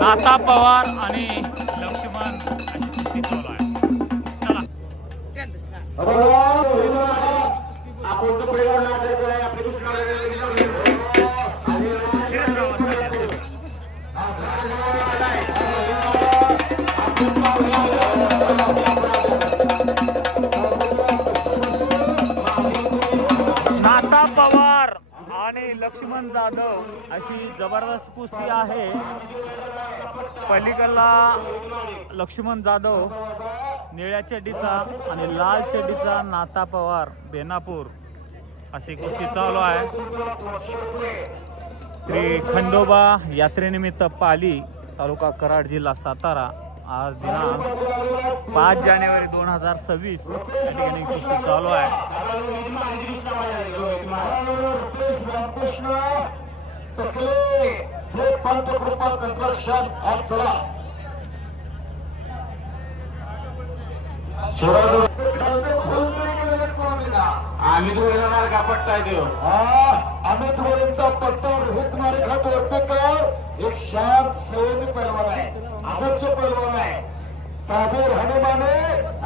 नाथा पवार आणि लक्ष्मण अशी कुस्ती चालू आहे. चला नाथा पवार आणि लक्ष्मण जाधव अशी जबरदस्त कुस्ती आहे. पलीकडला लक्ष्मण जाधव निळ्या चड्डीचा आणि लाल चड्डीचा नाथा पवार बेनापूर अशी कुस्ती चालू आहे. श्री खंडोबा यात्रेनिमित्त पाली तालुका कराड जिल्हा सातारा आज दिनांक 5 जानेवारी 2026 या ठिकाणी कुस्ती चालू आहे. आम्ही दोघांना का पट्टा देऊ आम्ही दोघांचा पट्टा रोहित मारेखात वर्तेकर एक शांत सैन्य पैलवान आहे, आदर्श पैलवान आहे, साधे राहणीमाने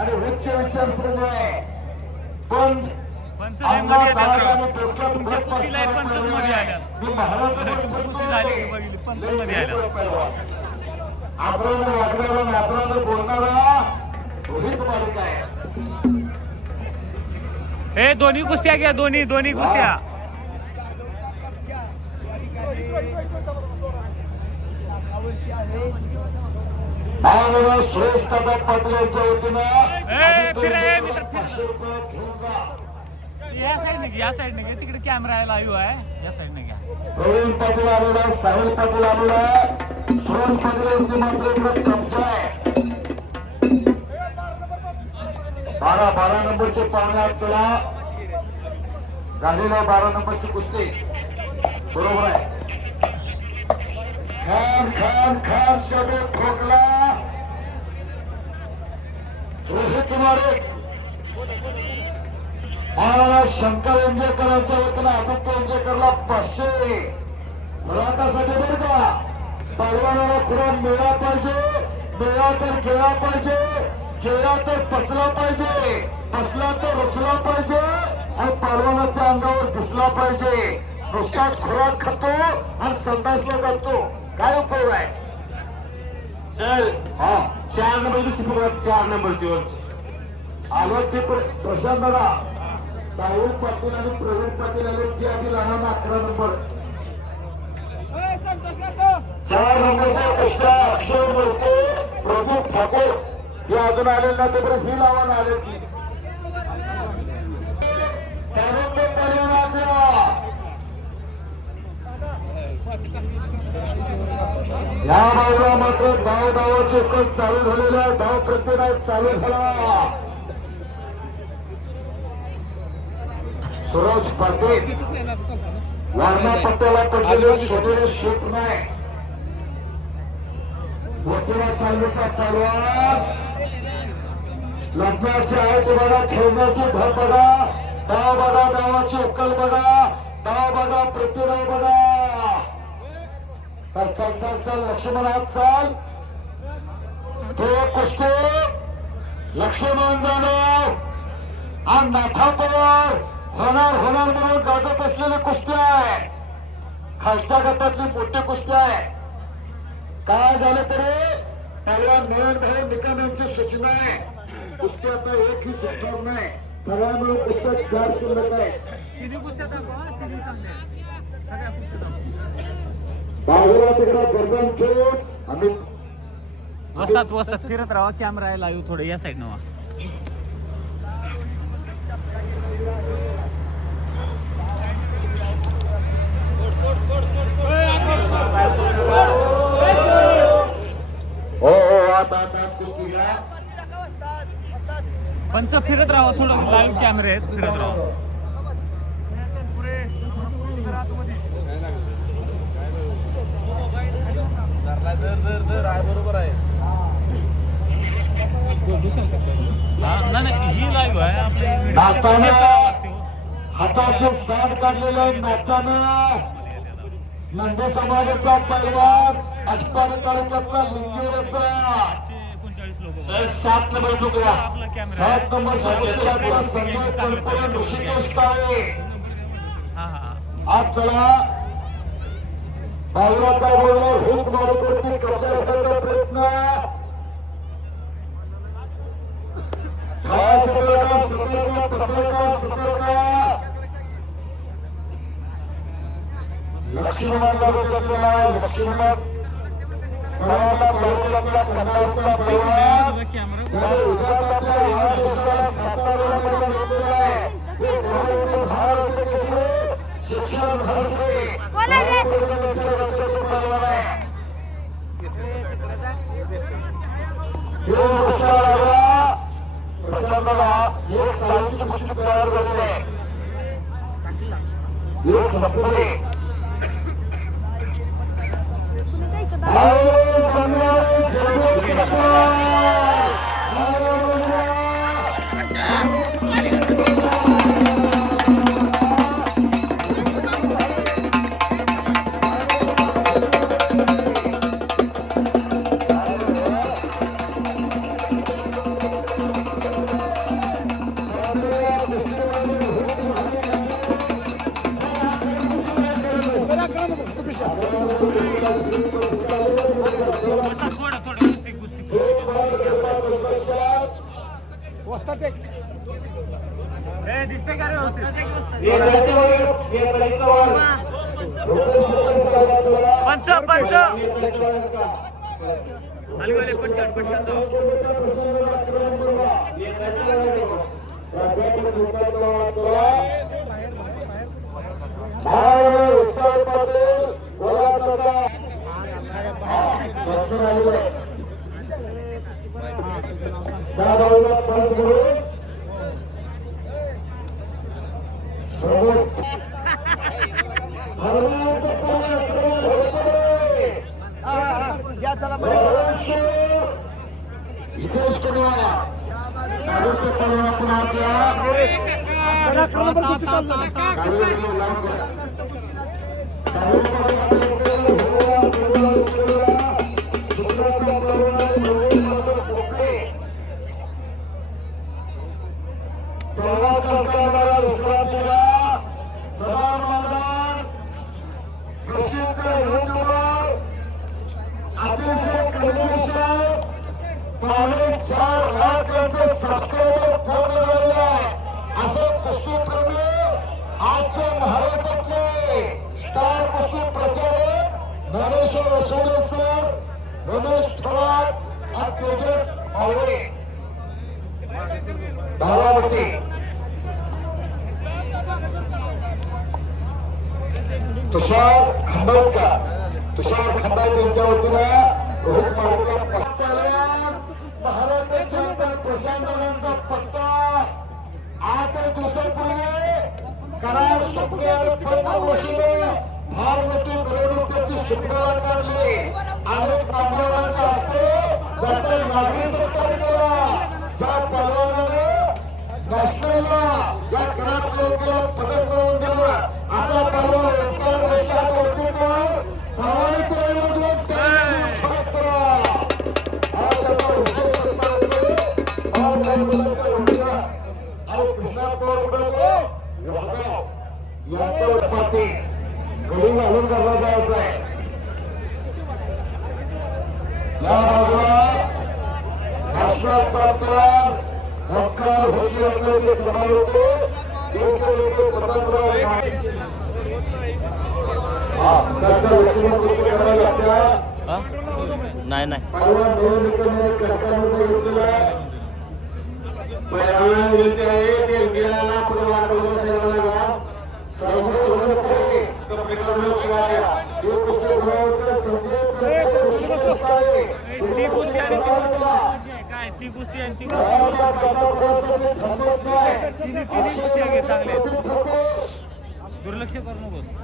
आणि उच्च विचारसरणी आहे. पण आदरानं वागणारा नादरानं बोलणारा रोहित मारेख आहे. हे दोन्ही कुस्त्या घ्या, दोन्ही कुस्त्या. सुरेश दादा पाटील यांच्या वतीनं या साईडने घ्या, तिकडे कॅमेरा लाईव्ह आहे, या साईडने घ्या. प्रवीण पाटील आलेला आहे, साहिल पाटील आलेला आहे, सुरेश पाटील यांची मात्र इकडे कब्जा आहे. 12 नंबरचे पाहुणे आज चला झालेला 12 नंबरची कुस्ती बरोबर आहे. खान शबे ठोकला रोहित मारेख महाराणा शंकर एंजेकरांच्या वतीनं आदित्य एंजेकरला 500 मराठासाठी बरं का. पैलवानाला खुरा मिळला पाहिजे, मिळला तर गेला पाहिजे, गेला तर पचला पाहिजे, पचला तर रुचला पाहिजे आणि पैलवानाच्या अंगावर दिसला पाहिजे. नुसताच खुराक खातो आणि संडासला जातो, काय उपयोग आहे सर? हा 4 नंबर 4 नंबरची आलो ते प्रशांत दादा, साहिल पाटील आणि प्रवीण पाटील आले की आधी लहान 11 नंबर 4 नंबरच्या कुस्त्या अक्षय मूर्ती प्रदीप ठाकूर हे अजून आलेले ना तोपर्यंत ही लावून आले की या बाजूला मात्र डावाचे कल चालू झालेला, डाव प्रतिडाव चालू झाला. सूरज पाटील वारणा पट्ट्याला पडलेले सोनेरी सूट नाही. वकिला तालुका पैलवान लग्नाची आयत बघा, खेळण्याची भर बघा, डाव बघा, डावाची उकल बघा, डाव बघा, प्रतिडाव बघा. चल चल चल चल लक्ष्मण हात चाल. तो कुस्ती लक्ष्मण जाधव आणि नाथा पवार होणार म्हणून गाजत असलेली कुस्ती आहे. खालच्या गटातली मोठी कुस्ती आहे. काय झालं तरी त्याला नयन निकम यांची सूचना आहे. कुस्ती आता एकही सुटणार नाही, सगळ्या मिळून कुस्त्या 4 शिल्लक आहे. बाजूला तिकडे गर्दन खेच आम्ही वस्तात फिरत राहा, कॅमेरा लाईव्ह थोडं या साईड नवा. हो आता कुस्ती घ्या. पंच फिरत राहा, थोडं लाईव्ह कॅमेरे आहेत, फिरत राहा. बरोबर आहे. ही लाईव्ह आहे आपली. हाताचे साथ काढलेले नाताना नंदी समाजाचा पैलवान 58 तालुक्यातला लिंगेवाडीचा 39 लोक 7 नंबर तुकड्या आपला कॅमेरा 7 नंबर संघटनेचा संजय तळपरे ऋषिकेश काळे हा हा आज चला बावराचा बरोबर हुक मारुती कब्जा घेण्याचा प्रयत्न छायाचित्रकार सतर्क पत्रकार सतर्क लक्ष्मण तालुक्याचं नाव लक्ष्मण कराडा तालुक्यातल्या कंधारचा पैलवान त्याने उद्याच आपल्या वाढदिवसाला साताऱ्यामध्ये घेतलेला आहे ते कोणाकडे भारत केसरी शिक्षण भारसरे प्रशासनाला एक साहित्य पुस्तक तयार झाले आहे एक संपले दिसते का रे पंच पंच उत्तर पाटील कोल्हापूरचा त्या बाजूला पंच म्हणून हितेश कुमार तालुक्या आपण सबस्क्रायबर पूर्ण झालेला आहे असं कुस्तीप्रेमी आजच्या महाराष्ट्रातले स्टार कुस्ती प्रचारक ज्ञानेश्वर असोले सर रमेश थोरात आणि तेजस मावळे बारामती तुषार खंडात यांच्या वतीनं रोहित माडकर महाराष्ट्राच्या प्रशासनाचा पट्टा 8 दिवसापूर्वी कराड स्वप्ने आणि प्रथमवर्षीने फार मोठी मिरवणूक त्याची सुटण्याला काढली अनेक मान्यवरांच्या हस्ते त्याचा नागरी सत्कार केला ज्या पहलवानाने नॅशनलला या कराड तालुक्याला पदक मिळवून दिलं असा पहलवान ओंकार घोषात वरती सर्वांनी स्वागत करा आणि कृष्णापूर याच्या उत्पत्ती गडी घालून घरला जायचं आहे या बाजूला राष्ट्राचा प्राण हक्का भोसल्याचं ते सभा होते त्याचा लक्ष्मण पुस्तक करायला लागत्या नाही नाही परवा निवडणुकीमध्ये कडकामध्ये घेतलेला आहे पहिल्यांदा विनंती आहे की गिराला पुढे सेवाला दुर्लक्ष करू नकोस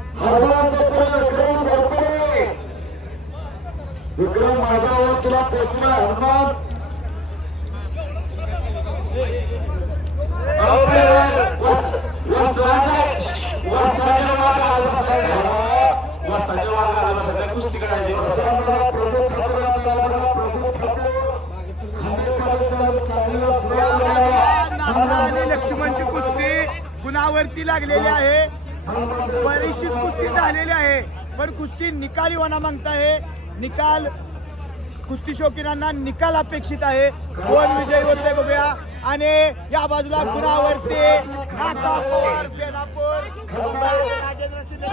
विक्रम माझ्यावर तुला पोचला हनुमान कुस्ती करायची गुणावरती लागलेली आहे. बरीचशीच कुस्ती झालेली आहे, पण कुस्ती निकाली होणा मागता आहे. निकाल कुस्ती शौकीनांना निकाल अपेक्षित आहे. कोण विजयी होते बघूया. आणि या बाजूला गुणावरती नाथा पवार बेनापूर, राजेंद्र शिंदे